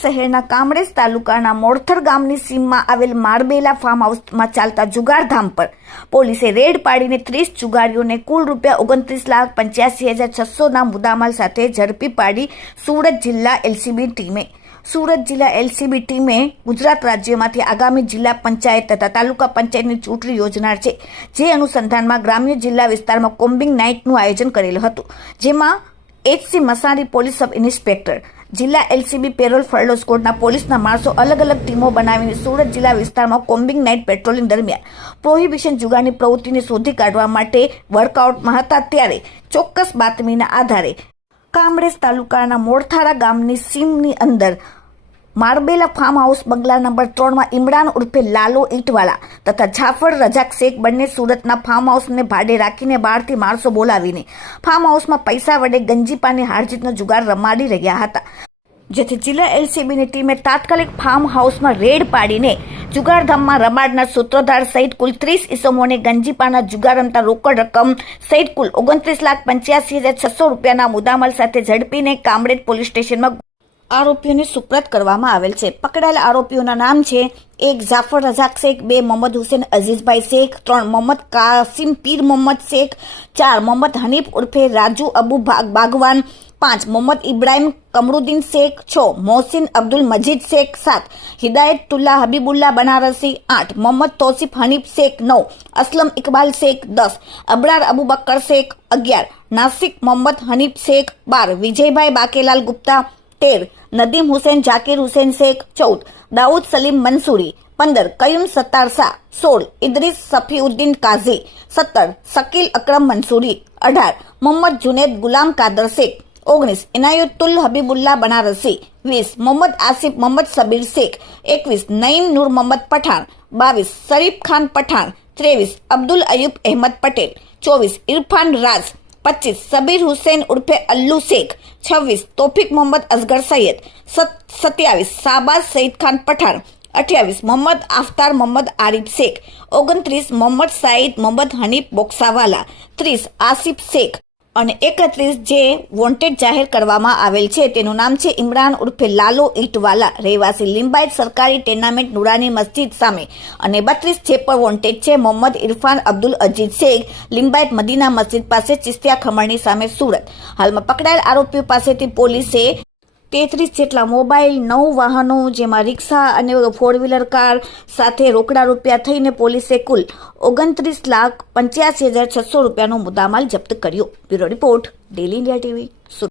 શહેરના કામરેજ તાલુકાના મોરથર ગામની સીમમાં આવેલ મારબેલા ફાર્મ હાઉસમાં ચાલતા જુગારધામ પર પોલીસે રેડ પાડીને 30 જુગારીઓને કુલ ₹29,85,600 મુદ્દામાલ સાથે ઝડપી પાડી સુરત જિલ્લા એલસીબી ટીમે ગુજરાત રાજ્યમાંથી આગામી જિલ્લા પંચાયત તથા તાલુકા પંચાયતની ચૂંટણી યોજનાર છે, જે અનુસંધાનમાં ગ્રામ્ય જિલ્લા વિસ્તારમાં કોમ્બિંગ નાઇટનું આયોજન કરેલું હતું, જેમાં HC મસાણી પોલીસ સબ ઇન્સ્પેક્ટર, જિલ્લા એલસીબી પેરોલ ફરલો સ્કોડના પોલીસના માણસો અલગ અલગ ટીમો બનાવીને સુરત જિલ્લા વિસ્તારમાં કોમ્બિંગ નાઇટ પેટ્રોલિંગ દરમિયાન પ્રોહિબિશન જુગારની પ્રવૃત્તિને શોધી કાઢવા માટે વર્કઆઉટમાં હતા, ત્યારે ચોક્કસ બાતમીના આધારે કામરેજ તાલુકાના મોરથારા ગામની સીમની અંદર મારબેલા ફાર્મ હાઉસ બંગલા નંબર 3માં ઇમરાન ઉર્ફે લાલો ઈટવાલા તથા જાફર રજાક શેખ બંને સુરતના ફાર્મ હાઉસને ભાડે રાખીને બહારથી માણસો બોલાવીને ફાર્મ હાઉસમાં પૈસા વડે ગંજીપાની હારજીતનો જુગાર રમાડી રહ્યા હતા, જેથી જિલ્લા એલસીબીની ટીમે તાત્કાલિક ફાર્મ હાઉસમાં રેડ પાડીને જુગારધામમાં રમાડનાર સૂત્રધાર સહિત કુલ 30 ઇસમોને ગંજીપાના જુગાર રમતા રોકડ રકમ સહિત કુલ ₹29,85,600 મુદ્દામાલ સાથે ઝડપીને કામરેજ પોલીસ સ્ટેશનમાં આરોપીઓને સુપ્રત કરવામાં આવેલ છે। પકડાયેલા આરોપીઓના નામ છે: 1 જાફર રજાક શેખ, 2 મોહમ્મદ હુસેન અઝીઝભાઈ શેખ, 3 મોહમ્મદ કાસિમ પીર મોહમ્મદ શેખ, 4 મોહમ્મદ હનીફ ઉર્ફે રાજુ અબુ બાગવાન, 5 મોહમ્મદ ઇબ્રાહિમ કમરુદ્દીન શેખ, 6 મોહસિન અબ્દુલ મજીદ શેખ, 7 હિદાયતુલ્લા હબીબુલ્લા બનારસી, 8 મોહમ્મદ તોસીફ હનીફ શેખ, 9 અસલમ ઇકબાલ શેખ, 10 અબરાર અબુ બકર શેખ, 11 નાસિક મોહમ્મદ હનીફ શેખ, 12 વિજયભાઈ બાકેલાલ ગુપ્તા, 13 નદીમ હુસેન જાકીર હુસેન શેખ, 14 દાઉદ સલીમ મંસૂરી, 15 કયુમ સત્તાર શાહ, 16 ઇદ્રીસ સફીઉદ્દીન કાઝી, 17 શકીલ અકરમ મંસૂરી, 18 મોહમ્મદ જુનેદ ગુલામ કાદર શેખ, 19 ઇનાયતુલ હબીબુલ્લા બનારસી, 20 મોહમ્મદ આસિફ મોહમ્મદ સબીર શેખ, 21 નઈમ નૂર મોહમ્મદ પઠાણ, 22 શરીફ ખાન પઠાણ, 23 અબ્દુલ અયુબ અહેમદ પટેલ, 24 ઇરફાન રાજ, 25 સબીર હુસૈન ઉર્ફે અલ્લુ શેખ, 26 તોફિક મોહમ્મદ અસગર સૈયદ, 27 શાહબાજ સઈદ ખાન પઠાણ, 28 મોહમ્મદ આફતાર મોહમ્મદ આરિફ શેખ, 29 મોહમ્મદ સાઈદ મોહમ્મદ હનીફ બોક્સાવાલા, 30 આસિફ શેખ અને 31 જે વોન્ટેડ જાહેર કરવામાં આવેલ છે, તેનું નામ છે ઇમરાન ઉર્ફે લાલો ઈટવાલા, રહેવાસી લિંબાયત સરકારી ટેનામેન્ટ નુરાની મસ્જિદ સામે, અને 32 જે પર વોન્ટેડ છે મોહમ્મદ ઇરફાન અબ્દુલ અજીઝ શેખ, લિંબાયત મદીના મસ્જિદ પાસે ચિસ્તિયા ખમણની સામે સુરત। હાલમાં પકડાયેલ આરોપીઓ પાસેથી પોલીસે 33 જેટલા મોબાઈલ, 9 વાહનો જેમાં રિક્ષા અને 4વ્હીલર કાર સાથે રોકડા રૂપિયા થઈને પોલીસે કુલ ₹29,85,600 મુદ્દામાલ જપ્ત કર્યો। Bureau report, daily India TV, Surat.